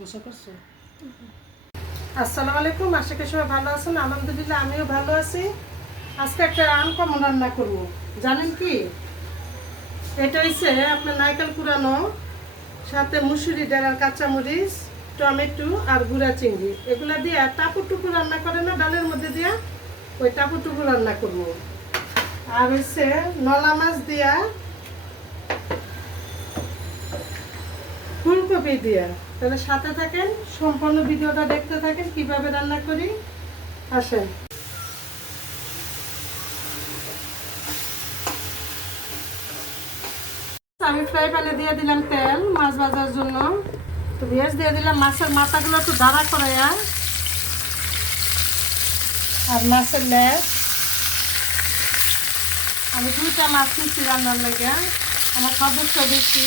গোসল করছ? আসসালামু আলাইকুম, আশা করি সবাই ভালো আছেন। আলহামদুলিল্লাহ, আমিও ভালো আছি। আজকে একটা আনকমন রান্না করব। জানেন কি? এটা হচ্ছে আপনার নারকেল কুড়ানো, সাথে মুসুরি ডাল আর কাঁচামরিচ, টমেটো আর গুঁড়া চিংড়ি। এগুলা দিয়ে টাপু টুকু রান্না করে না? ডালের মধ্যে দিয়া ওই টাপু টুকু রান্না করব। আর হচ্ছে নলা মাছ দিয়া ফুলকপি দিয়া। তাহলে সাথে থাকেন, সম্পূর্ণ ভিডিওটা দেখতে থাকেন, কীভাবে রান্না করি। আসেন। আমি ফ্রাই প্যানে দিয়ে দিলাম তেল, মাছ ভাজার জন্য। তো ভেজ দিয়ে দিলাম, মাছের মাথাগুলো একটু দাঁড়া করে আর মাছের লেজ। আমি দুইটা মাছ নিচ্ছি রান্নার লাগে আমার সদস্য বেশি।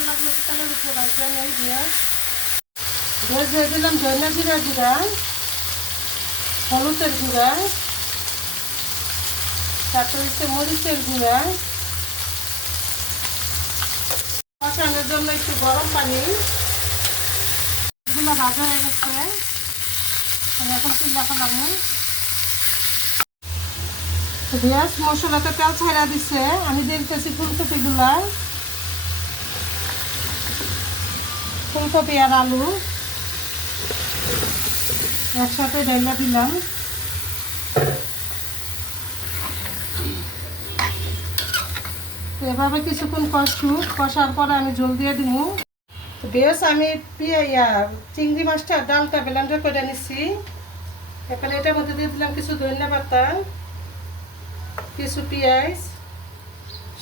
মশলাগুলো তেলের উপর দিলাম ধনিয়া জিরা হলুদের গুঁড়া তারপর হচ্ছে মরিচের গুঁড়া জন্য একটু গরম পানি এগুলো ভাজা হয়ে গেছে আমি এখন চিল্লা ফেলাবো পেঁয়াজ মশলাতে তেল ছাড়া দিছে আমি দেখতেছি ফুলকপিগুলা ফুলকপি আর আলু। একসাথে ডাইলা দিলাম। এভাবে কিছুক্ষণ কষু, কষার পরে আমি জল দিয়ে দিব। বেশ, আমি চিংড়ি মাছটা ডালটা বেলান্ডার করে নিছি। এখানে এটার মধ্যে দিয়ে দিলাম কিছু ধনিয়া পাতা, কিছু পেঁয়াজ,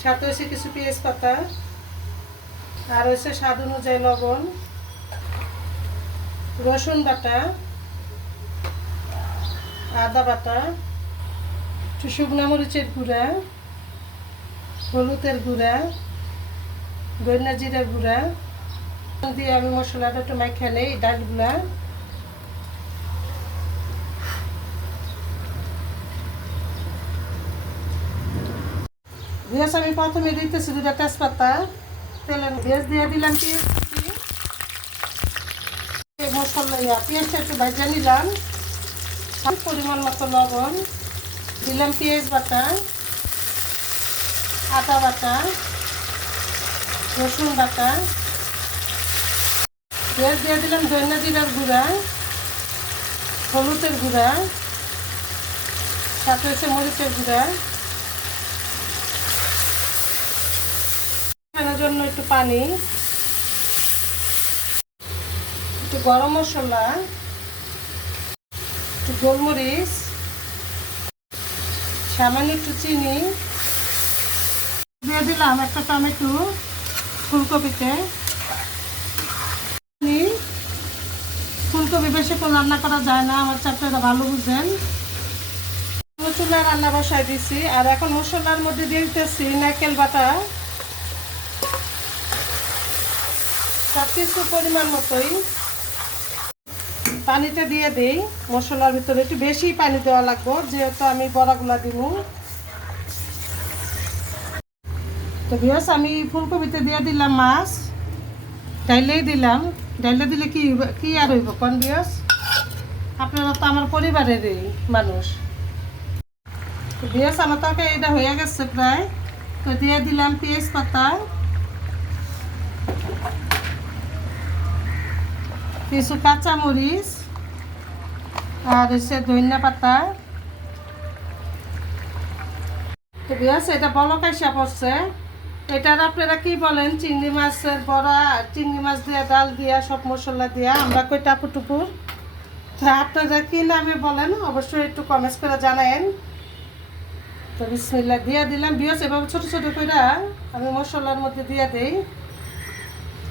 সাথে হয়েছে কিছু পেঁয়াজ পাতা, আর হচ্ছে স্বাদ অনুযায়ী লবণ। রসুন বাটা, আদা বাটা, একটু শুকনো মরিচের গুঁড়া, হলুদের গুঁড়া গয়না জিরার গুঁড়া। দিয়ে আমি মশলাটা একটু মাখিয়ে নেই ডালগুলা ভেজ আমি প্রথমে দিতেছি দুটা তেজপাতা। তেলের ভেজ দিয়ে দিলাম পেঁয়াজ কুচি। এই মশলা ইয়া পেঁয়াজটা একটু ভাজা নিলাম। আর পরিমাণ মতো লবণ। দিলাম পেঁয়াজ বাটা, আদা বাটা, রসুন বাটা। পেঁয়াজ দিয়ে দিলাম ধনিয়া জিরার গুঁড়া, হলুদের গুঁড়া, সাথে হচ্ছে মরিচের গুঁড়া। জন্য একটু পানি। একটু গরম মশলা, একটু গোলমরিচ, সামান্য একটু চিনি। দিয়ে দিলাম একটা টমেটো ফুলকপিতে। ফুলকপি বেশি করে রান্না করা যায় না, আমার চাপটা ভালো বুঝেন। চুলা রান্না বসাই দিছি, আর এখন মশলার মধ্যে দিয়ে দিতেছি নারকেল বাটা। সব কিছু পরিমাণ মতোই। পানিটা দিয়ে দিই, মশলার ভিতরে একটু বেশি পানি দেওয়া লাগবে, যেহেতু আমি বড়াগুলা দিব তো বিয়াস আমি ফুলকপিতে দিয়ে দিলাম মাছ। ডাইলেই দিলাম। ডাইলে দিলে কি কি আর হইব কোন বিয়াস আপনারা তো আমার পরিবারেরই মানুষ। তো বিয়াস আমার তরকারি এটা হয়ে গেছে প্রায়। তো দিয়ে দিলাম পেঁয়াজ পাতা কিছু কাঁচামরিচ। আর হচ্ছে ধনিয়া পাতা। বিয়াস এটা বলক আইসা পড়ছে। এটার আপনারা কি বলেন? চিংড়ি মাছের বড়া, চিংড়ি মাছ দিয়ে, ডাল দিয়া, সব মশলা দিয়া আমরা কই টাপু টুপুর তা আপনারা কি নামে বলেন? অবশ্যই একটু কমেন্টস করে জানায়েন। তো বিসমিল্লা দিয়ে দিলাম। বিয়াস, এভাবে ছোট ছোট করে আমি মশলার মধ্যে দিয়ে দিই।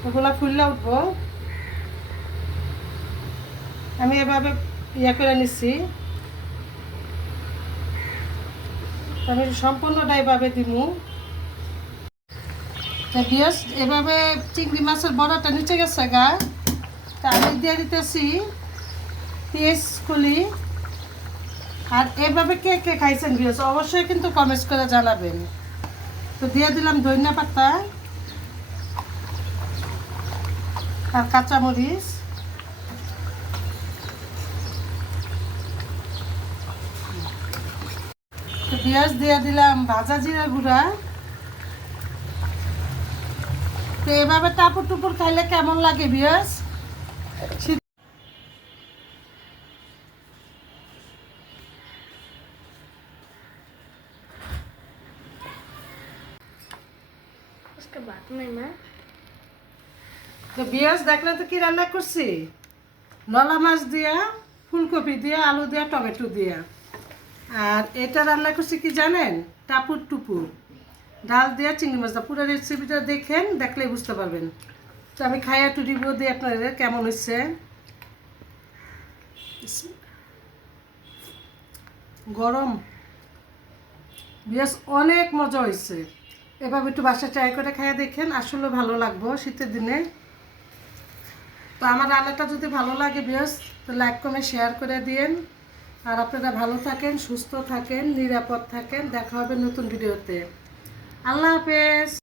ওগুলা ফুললে উঠবো। আমি এভাবে ইয়ে করে নিচ্ছি এভাবে দিমু। এভাবে চিংড়ি মাছের বড়াটা নিচে গেছে গা। তা আমি দিয়ে দিতেছি পেঁয়াজ, কুলি। আর এভাবে কে কে খাইছেন বিয়স, অবশ্যই কিন্তু কমেন্টস করে জানাবেন। তো দিয়ে দিলাম ধনিয়া পাতা আর কাঁচামরিচ। তো পেঁয়াজ দিয়ে দিলাম ভাজা জিরা গুঁড়া। তো এভাবে টাপুর টুপুর খাইলে কেমন লাগে পেঁয়াজ তো দেখলে তো কি রান্না করছি? নলা মাছ দিয়া ফুলকপি দিয়া আলু দিয়া টমেটো দিয়া। আর এটা রান্না করছি কি জানেন? টাপুর টুপুর। ডাল দিয়া চিংড়ি মাছ দা পুরো রেসিপিটা দেখেন, দেখলে বুঝতে পারবেন। তো আমি খাইয়া একটু রিভিউ দিই আপনাদের কেমন হচ্ছে গরম। বেশ অনেক মজা হয়েছে। এভাবে একটু বাসা ট্রাই করে খাইয়ে দেখেন, আসলে ভালো লাগবো শীতের দিনে। তো আমার রান্নাটা যদি ভালো লাগে, বেশ, তো লাইক কমে শেয়ার করে দিন আর আপনারা ভালো থাকেন সুস্থ থাকেন নিরাপদ থাকেন। দেখা হবে নতুন ভিডিওতে। আল্লাহ হাফেজ।